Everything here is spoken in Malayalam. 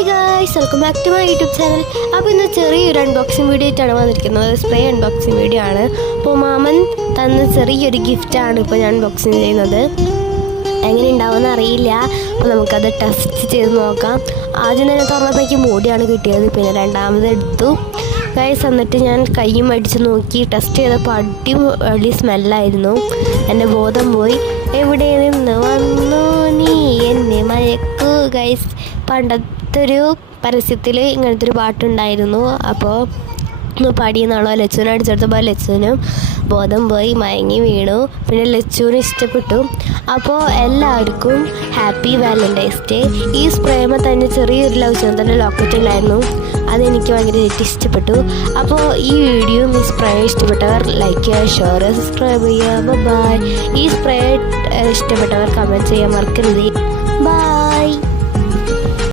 Hi guys, welcome back to my YouTube channel. അപ്പോൾ ഇന്ന് ചെറിയൊരു അൺബോക്സിങ് വീഡിയോ ആയിട്ടാണ് വന്നിരിക്കുന്നത്. സ്പ്രേ അൺബോക്സിങ് വീഡിയോ ആണ്. അപ്പോൾ മാമൻ തന്ന ചെറിയൊരു ഗിഫ്റ്റാണ് ഇപ്പോൾ ഞാൻ അൺബോക്സിങ് ചെയ്യുന്നത്. എങ്ങനെ ഉണ്ടാവുമെന്ന് അറിയില്ല. അപ്പോൾ നമുക്കത് ടെസ്റ്റ് ചെയ്ത് നോക്കാം. ആദ്യം തന്നെ തുറന്നപ്പോഴേക്ക് മൂടിയാണ് കിട്ടിയത്. പിന്നെ രണ്ടാമത് എടുത്തു ഗൈസ്. എന്നിട്ട് ഞാൻ കൈയും അടിച്ച് നോക്കി ടെസ്റ്റ് ചെയ്തപ്പോൾ അടിപൊളി സ്മെല്ലായിരുന്നു. എൻ്റെ ബോധം പോയി. എവിടെ നിന്ന് വന്നു നീ എന്നെ മയക്കൂ ഗൈസ്. പണ്ടത്തെ ഒരു പരസ്യത്തിൽ ഇങ്ങനത്തെ ഒരു പാട്ടുണ്ടായിരുന്നു. അപ്പോൾ ഒന്ന് പാടിയെന്നാണോ ലച്ചുവിനെ അടിച്ചെടുത്തപ്പോൾ ലച്ചുവിനും ബോധം പോയി മയങ്ങി വീണു. പിന്നെ ലച്ചുവിന് ഇഷ്ടപ്പെട്ടു. അപ്പോൾ എല്ലാവർക്കും ഹാപ്പി വാലൻറ്റൈൻസ് ഡേ. ഈ സ്പ്രേമ തന്നെ ചെറിയൊരു ലവ് തന്നെ ലോക്കറ്റ് ഉണ്ടായിരുന്നു. അതെനിക്ക് ഭയങ്കരമായിട്ട് ഇഷ്ടപ്പെട്ടു. അപ്പോൾ ഈ വീഡിയോ ഈ സ്പ്രേ ഇഷ്ടപ്പെട്ടവർ ലൈക്ക് ചെയ്യുക, ഷെയർ ചെയ്യുക, സബ്സ്ക്രൈബ് ചെയ്യുക. ബൈ. ഈ സ്പ്രേ ഇഷ്ടപ്പെട്ടവർ കമൻറ്റ് ചെയ്യാൻ മറക്കരുത്.